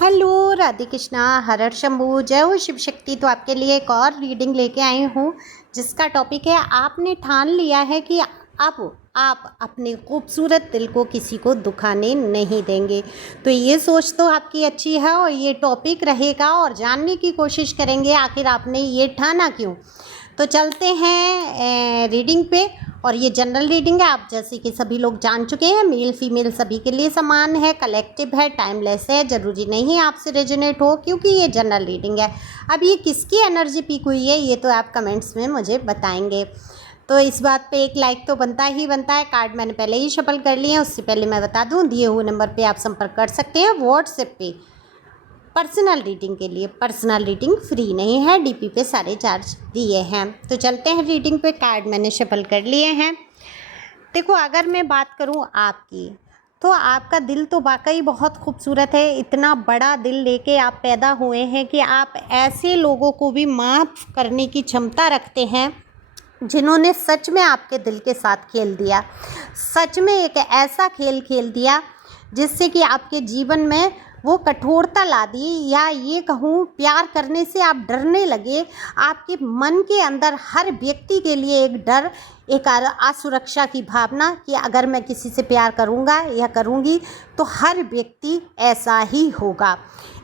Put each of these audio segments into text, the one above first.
Hello Radhe Krishna हर हर शंभू जय हो शिव शक्ति। तो आपके लिए एक और रीडिंग लेके आई हूँ जिसका टॉपिक है आपने ठान लिया है कि अब आप अपने खूबसूरत दिल को किसी को दुखाने नहीं देंगे। तो ये सोच तो आपकी अच्छी है और ये टॉपिक रहेगा और जानने की कोशिश करेंगे आखिर आपने ये ठाना क्यों। तो चलते हैं रीडिंग पे। और ये जनरल रीडिंग है, आप जैसे कि सभी लोग जान चुके हैं, मेल फीमेल सभी के लिए समान है, कलेक्टिव है, टाइमलेस है, ज़रूरी नहीं है आपसे रेजोनेट हो क्योंकि ये जनरल रीडिंग है। अब ये किसकी एनर्जी पीक हुई है ये तो आप कमेंट्स में मुझे बताएंगे। तो इस बात पे एक लाइक तो बनता ही बनता है। कार्ड मैंने पहले ही शफल कर लिए हैं, उससे पहले मैं बता दूँ दिए हुए नंबर पर आप संपर्क कर सकते हैं व्हाट्सएप पे पर्सनल रीडिंग के लिए। पर्सनल रीडिंग फ्री नहीं है, डीपी पे सारे चार्ज दिए हैं। तो चलते हैं रीडिंग पे। कार्ड मैंने शफल कर लिए हैं। देखो, अगर मैं बात करूं आपकी, तो आपका दिल तो वाकई बहुत खूबसूरत है। इतना बड़ा दिल लेके आप पैदा हुए हैं कि आप ऐसे लोगों को भी माफ़ करने की क्षमता रखते हैं जिन्होंने सच में आपके दिल के साथ खेल दिया, सच में एक ऐसा खेल खेल दिया जिससे कि आपके जीवन में वो कठोरता ला दी, या ये कहूँ प्यार करने से आप डरने लगे। आपके मन के अंदर हर व्यक्ति के लिए एक डर, एक असुरक्षा की भावना कि अगर मैं किसी से प्यार करूँगा या करूँगी तो हर व्यक्ति ऐसा ही होगा,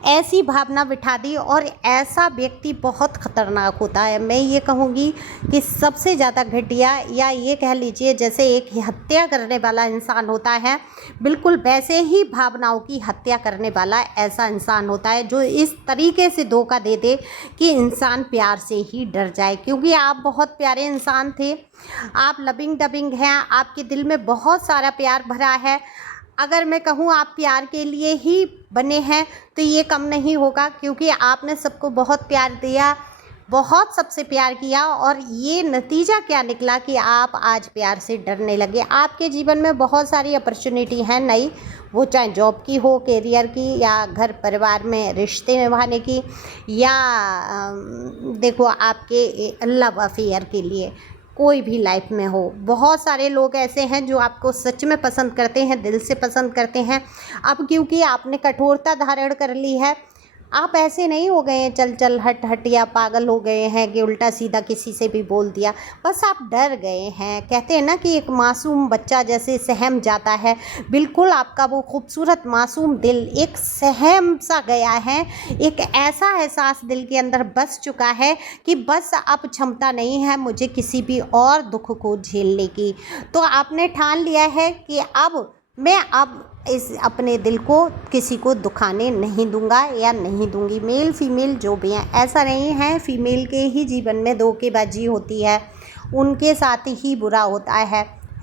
ऐसी भावना बिठा दी। और ऐसा व्यक्ति बहुत ख़तरनाक होता है। मैं ये कहूँगी कि सबसे ज़्यादा घटिया, या ये कह लीजिए जैसे एक हत्या करने वाला इंसान होता है, बिल्कुल वैसे ही भावनाओं की हत्या करने वाला ऐसा इंसान होता है जो इस तरीके से धोखा दे दे कि इंसान प्यार से ही डर जाए। क्योंकि आप बहुत प्यारे इंसान थे, आप लविंग डबिंग हैं, आपके दिल में बहुत सारा प्यार भरा है। अगर मैं कहूँ आप प्यार के लिए ही बने हैं तो ये कम नहीं होगा, क्योंकि आपने सबको बहुत प्यार दिया, बहुत सबसे प्यार किया, और ये नतीजा क्या निकला कि आप आज प्यार से डरने लगे। आपके जीवन में बहुत सारी अपॉर्चुनिटी हैं नई, वो चाहे जॉब की हो, करियर की, या घर परिवार में रिश्ते निभाने की, या देखो आपके लव अफेयर के लिए, कोई भी लाइफ में हो। बहुत सारे लोग ऐसे हैं जो आपको सच में पसंद करते हैं, दिल से पसंद करते हैं। अब क्योंकि आपने कठोरता धारण कर ली है, आप ऐसे नहीं हो गए हैं चल चल हट हट या पागल हो गए हैं कि उल्टा सीधा किसी से भी बोल दिया, बस आप डर गए हैं। कहते हैं ना कि एक मासूम बच्चा जैसे सहम जाता है, बिल्कुल आपका वो खूबसूरत मासूम दिल एक सहम सा गया है। एक ऐसा एहसास दिल के अंदर बस चुका है कि बस अब क्षमता नहीं है मुझे किसी भी और दुख को झेलने की। तो आपने ठान लिया है कि अब इस अपने दिल को किसी को दुखाने नहीं दूंगा या नहीं दूंगी। मेल फीमेल जो भी हैं, ऐसा नहीं है फीमेल के ही जीवन में धोखेबाजी होती है, उनके साथ ही बुरा होता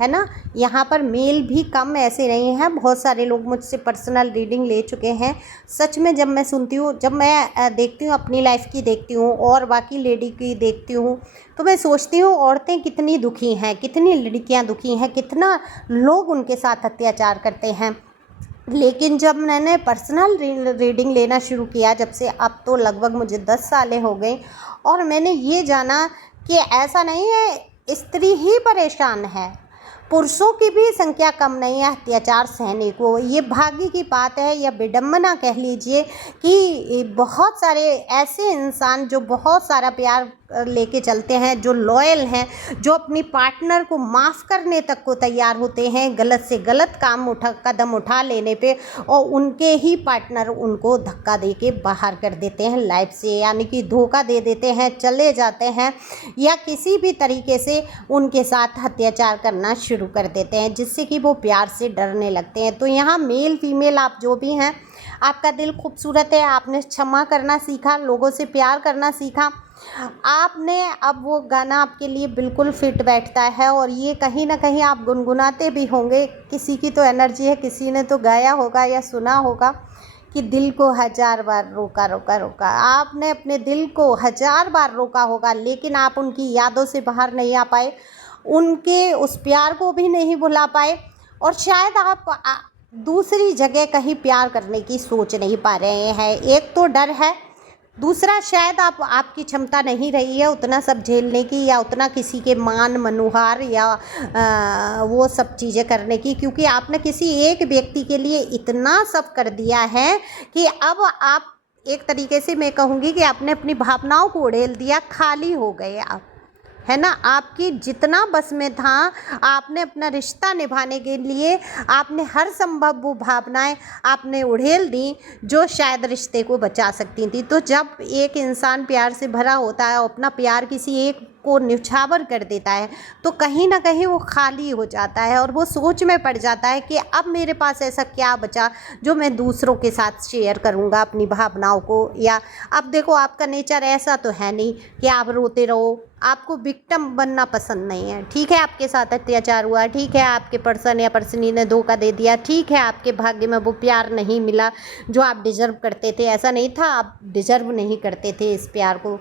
है ना। यहाँ पर मेल भी कम ऐसे नहीं हैं। बहुत सारे लोग मुझसे पर्सनल रीडिंग ले चुके हैं। सच में जब मैं सुनती हूँ, जब मैं देखती हूँ, अपनी लाइफ की देखती हूँ और बाकी लेडी की देखती हूँ, तो मैं सोचती हूँ औरतें कितनी दुखी हैं, कितनी लड़कियाँ दुखी हैं, कितना लोग उनके साथ अत्याचार करते हैं। लेकिन जब मैंने पर्सनल रीडिंग लेना शुरू किया, जब से, अब तो लगभग मुझे 10 सालें हो गई, और मैंने ये जाना कि ऐसा नहीं है स्त्री ही परेशान है, पुरुषों की भी संख्या कम नहीं है अत्याचार सहने को। ये भाग्य की बात है या विडम्बना कह लीजिए कि बहुत सारे ऐसे इंसान जो बहुत सारा प्यार लेके चलते हैं, जो लॉयल हैं, जो अपनी पार्टनर को माफ़ करने तक को तैयार होते हैं गलत से गलत कदम उठा लेने पे, और उनके ही पार्टनर उनको धक्का दे के बाहर कर देते हैं लाइफ से, यानी कि धोखा दे देते हैं, चले जाते हैं, या किसी भी तरीके से उनके साथ अत्याचार करना शुरू कर देते हैं, जिससे कि वो प्यार से डरने लगते हैं। तो यहाँ मेल फीमेल आप जो भी हैं, आपका दिल खूबसूरत है, आपने क्षमा करना सीखा, लोगों से प्यार करना सीखा आपने। अब वो गाना आपके लिए बिल्कुल फिट बैठता है, और ये कहीं ना कहीं आप गुनगुनाते भी होंगे। किसी की तो एनर्जी है, किसी ने तो गाया होगा या सुना होगा कि दिल को 1000 बार रोका रोका रोका। आपने अपने दिल को 1000 बार रोका होगा, लेकिन आप उनकी यादों से बाहर नहीं आ पाए, उनके उस प्यार को भी नहीं भुला पाए, और शायद आप दूसरी जगह कहीं प्यार करने की सोच नहीं पा रहे हैं। एक तो डर है दूसरा, शायद आपकी क्षमता नहीं रही है उतना सब झेलने की, या उतना किसी के मान मनुहार या वो सब चीज़ें करने की, क्योंकि आपने किसी एक व्यक्ति के लिए इतना सब कर दिया है कि अब आप एक तरीके से मैं कहूँगी कि आपने अपनी भावनाओं को उड़ेल दिया, खाली हो गए आप, है ना। आपकी जितना बस में था, आपने अपना रिश्ता निभाने के लिए आपने हर संभव वो भावनाएं आपने उड़ेल दी जो शायद रिश्ते को बचा सकती थी। तो जब एक इंसान प्यार से भरा होता है और अपना प्यार किसी एक को न्यौछावर कर देता है, तो कहीं ना कहीं वो खाली हो जाता है और वो सोच में पड़ जाता है कि अब मेरे पास ऐसा क्या बचा जो मैं दूसरों के साथ शेयर करूँगा अपनी भावनाओं को। या अब देखो, आपका नेचर ऐसा तो है नहीं कि आप रोते रहो, आपको विक्टिम बनना पसंद नहीं है। ठीक है, आपके साथ अत्याचार हुआ, ठीक है आपके पर्सन या पर्सनी ने धोखा दे दिया, ठीक है आपके भाग्य में वो प्यार नहीं मिला जो आप डिजर्व करते थे। ऐसा नहीं था आप डिजर्व नहीं करते थे इस प्यार को,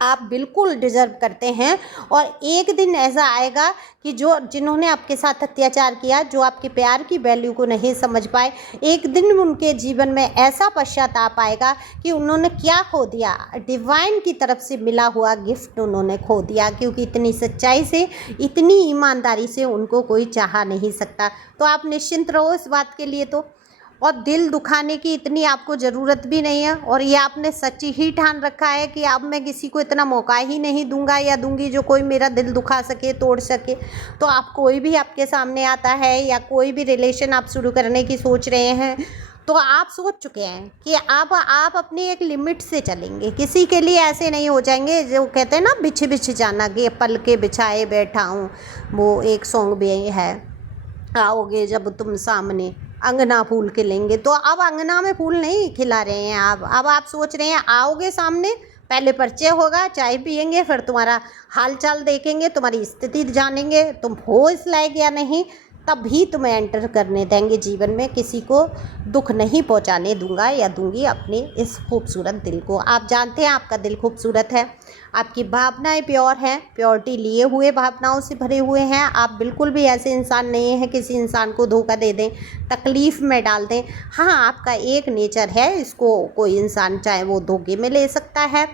आप बिल्कुल डिजर्व करते हैं। और एक दिन ऐसा आएगा कि जिन्होंने आपके साथ अत्याचार किया, जो आपके प्यार की वैल्यू को नहीं समझ पाए, एक दिन उनके जीवन में ऐसा पश्चाताप आएगा कि उन्होंने क्या खो दिया, डिवाइन की तरफ से मिला हुआ गिफ्ट उन्होंने खो दिया, क्योंकि इतनी सच्चाई से, इतनी ईमानदारी से उनको कोई चाह नहीं सकता। तो आप निश्चिंत रहो इस बात के लिए तो, और दिल दुखाने की इतनी आपको ज़रूरत भी नहीं है। और ये आपने सच्ची ही ठान रखा है कि अब मैं किसी को इतना मौका ही नहीं दूंगा या दूंगी जो कोई मेरा दिल दुखा सके, तोड़ सके। तो आप कोई भी आपके सामने आता है या कोई भी रिलेशन आप शुरू करने की सोच रहे हैं, तो आप सोच चुके हैं कि आप अपनी एक लिमिट से चलेंगे, किसी के लिए ऐसे नहीं हो जाएंगे जो कहते हैं ना बिछ बिछ जाना, कि पल के बिछाए बैठा हूँ, वो एक सॉन्ग भी है, आओगे जब तुम सामने अंगना फूल खिलेंगे। तो अब अंगना में फूल नहीं खिला रहे हैं आप, अब आप सोच रहे हैं आओगे सामने, पहले परिचय होगा, चाय पियेंगे, फिर तुम्हारा हाल चाल देखेंगे, तुम्हारी स्थिति जानेंगे, तुम हो इस लायक या नहीं, तभी तुम्हें एंटर करने देंगे जीवन में। किसी को दुख नहीं पहुंचाने दूंगा या दूंगी अपने इस खूबसूरत दिल को। आप जानते हैं आपका दिल खूबसूरत है, आपकी भावनाएं प्योर हैं, प्योरिटी लिए हुए भावनाओं से भरे हुए हैं। आप बिल्कुल भी ऐसे इंसान नहीं हैं किसी इंसान को धोखा दे दें, तकलीफ़ में डाल दें। हाँ, आपका एक नेचर है, इसको कोई इंसान चाहे वो धोखे में ले सकता है,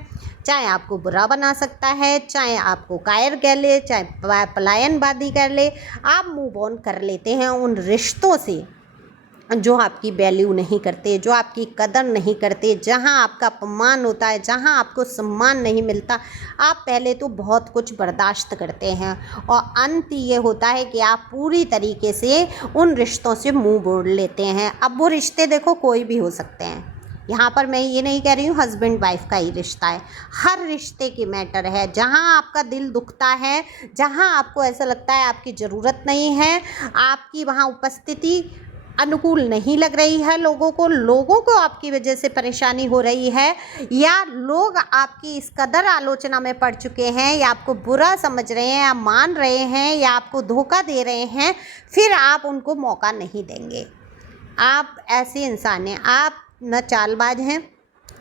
चाहे आपको बुरा बना सकता है, चाहे आपको कायर कह ले, चाहे पलायनवादी कर ले। आप मूव ऑन कर लेते हैं उन रिश्तों से जो आपकी वैल्यू नहीं करते, जो आपकी कदर नहीं करते, जहां आपका अपमान होता है, जहां आपको सम्मान नहीं मिलता। आप पहले तो बहुत कुछ बर्दाश्त करते हैं और अंत ये होता है कि आप पूरी तरीके से उन रिश्तों से मुंह मोड़ लेते हैं। अब वो रिश्ते देखो कोई भी हो सकते हैं, यहाँ पर मैं ये नहीं कह रही हूँ हस्बैंड वाइफ का ही रिश्ता है, हर रिश्ते की मैटर है। जहाँ आपका दिल दुखता है, जहाँ आपको ऐसा लगता है आपकी ज़रूरत नहीं है, आपकी वहाँ उपस्थिति अनुकूल नहीं लग रही है, लोगों को आपकी वजह से परेशानी हो रही है, या लोग आपकी इस कदर आलोचना में पड़ चुके हैं, या आपको बुरा समझ रहे हैं, या मान रहे हैं, या आपको धोखा दे रहे हैं, फिर आप उनको मौका नहीं देंगे। आप ऐसे इंसान हैं, आप न चालबाज हैं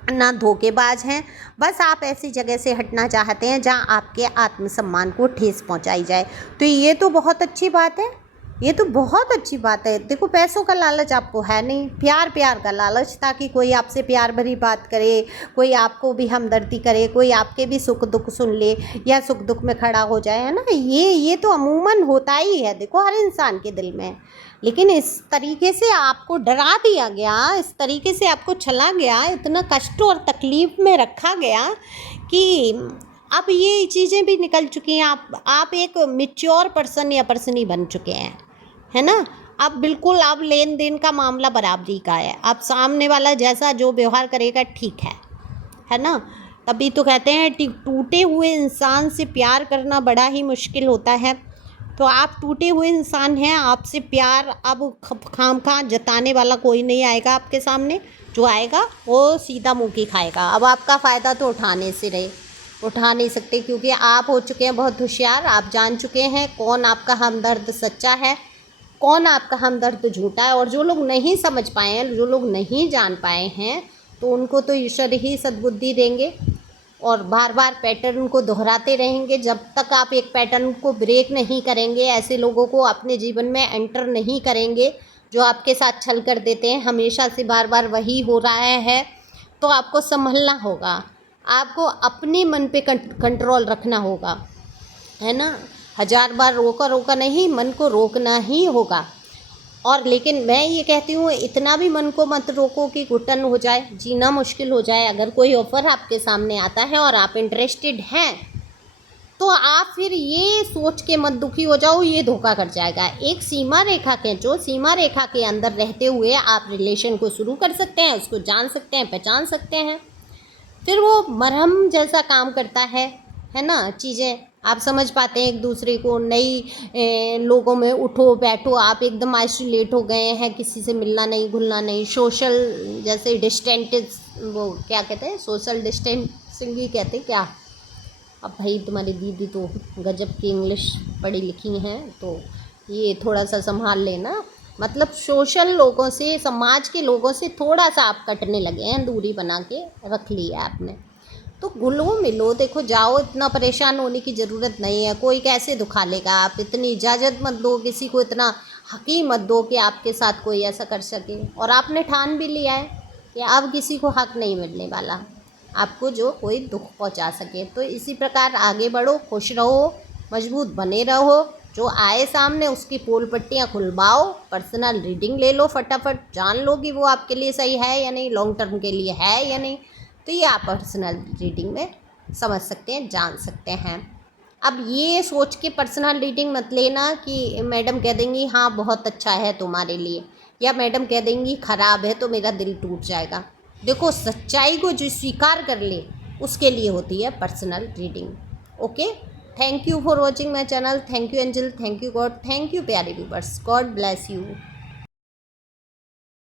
ना धोखेबाज हैं, बस आप ऐसी जगह से हटना चाहते हैं जहां आपके आत्मसम्मान को ठेस पहुंचाई जाए। तो ये तो बहुत अच्छी बात है, ये तो बहुत अच्छी बात है। देखो, पैसों का लालच आपको है नहीं, प्यार का लालच, ताकि कोई आपसे प्यार भरी बात करे, कोई आपको भी हमदर्दी करे, कोई आपके भी सुख दुख सुन ले या सुख दुख में खड़ा हो जाए, है ना। ये तो अमूमन होता ही है, देखो, हर इंसान के दिल में। लेकिन इस तरीके से आपको डरा दिया गया, इस तरीके से आपको छला गया, इतना कष्ट और तकलीफ़ में रखा गया कि अब ये चीज़ें भी निकल चुकी हैं। आप एक मैच्योर पर्सन या पर्सनी बन चुके हैं, है ना। अब बिल्कुल अब लेन देन का मामला बराबरी का है, अब सामने वाला जैसा जो व्यवहार करेगा ठीक है ना। तभी तो कहते हैं टूटे हुए इंसान से प्यार करना बड़ा ही मुश्किल होता है। तो आप टूटे हुए इंसान हैं, आपसे प्यार अब खामखा जताने वाला कोई नहीं आएगा आपके सामने, जो आएगा वो सीधा मुँह की खाएगा। अब आपका फ़ायदा तो उठा नहीं सकते, क्योंकि आप हो चुके हैं बहुत होशियार, आप जान चुके हैं कौन आपका हमदर्द सच्चा है, कौन आपका हमदर्द झूठा है। और जो लोग नहीं समझ पाए हैं, जो लोग नहीं जान पाए हैं, तो उनको तो ईश्वर ही सद्बुद्धि देंगे और बार बार पैटर्न को दोहराते रहेंगे। जब तक आप एक पैटर्न को ब्रेक नहीं करेंगे, ऐसे लोगों को अपने जीवन में एंटर नहीं करेंगे जो आपके साथ छल कर देते हैं, हमेशा से बार बार वही हो रहा है, तो आपको संभलना होगा, आपको अपने मन पे कंट्रोल रखना होगा, है ना। 1000 बार रोका रोका नहीं, मन को रोकना ही होगा। और लेकिन मैं ये कहती हूँ, इतना भी मन को मत रोको कि घुटन हो जाए, जीना मुश्किल हो जाए। अगर कोई ऑफ़र आपके सामने आता है और आप इंटरेस्टेड हैं, तो आप फिर ये सोच के मत दुखी हो जाओ ये धोखा कर जाएगा। एक सीमा रेखा खींचो, सीमा रेखा के अंदर रहते हुए आप रिलेशन को शुरू कर सकते हैं, उसको जान सकते हैं, पहचान सकते हैं। फिर वो मरहम जैसा काम करता है ना। चीज़ें आप समझ पाते हैं एक दूसरे को। नई लोगों में उठो बैठो, आप एकदम आइसोलेट हो गए हैं, किसी से मिलना नहीं, घुलना नहीं, सोशल जैसे डिस्टेंस, वो क्या कहते हैं, सोशल डिस्टेंसिंग ही कहते हैं क्या। अब भाई तुम्हारी दीदी तो गजब की इंग्लिश पढ़ी लिखी हैं, तो ये थोड़ा सा संभाल लेना। मतलब सोशल लोगों से, समाज के लोगों से थोड़ा सा आप कटने लगे हैं, दूरी बना के रख ली है आपने। तो घुलो मिलो, देखो जाओ, इतना परेशान होने की ज़रूरत नहीं है। कोई कैसे दुखा लेगा, आप इतनी इजाज़त मत दो किसी को, इतना हक़ मत दो कि आपके साथ कोई ऐसा कर सके। और आपने ठान भी लिया है कि अब किसी को हक़ नहीं मिलने वाला आपको जो कोई दुख पहुंचा सके। तो इसी प्रकार आगे बढ़ो, खुश रहो, मजबूत बने रहो। जो आए सामने उसकी पोल पट्टियाँ खुलवाओ, पर्सनल रीडिंग ले लो, फटाफट जान लो कि वो आपके लिए सही है या नहीं, लॉन्ग टर्म के लिए है या नहीं। तो ये आप पर्सनल रीडिंग में समझ सकते हैं, जान सकते हैं। अब ये सोच के पर्सनल रीडिंग मत लेना कि मैडम कह देंगी हाँ बहुत अच्छा है तुम्हारे लिए, या मैडम कह देंगी ख़राब है तो मेरा दिल टूट जाएगा। देखो सच्चाई को जो स्वीकार कर ले उसके लिए होती है personal reading. Okay, thank you for watching my channel. Thank you angel, thank you God, thank you प्यारे व्यूवर्स, गॉड ब्लेस यू।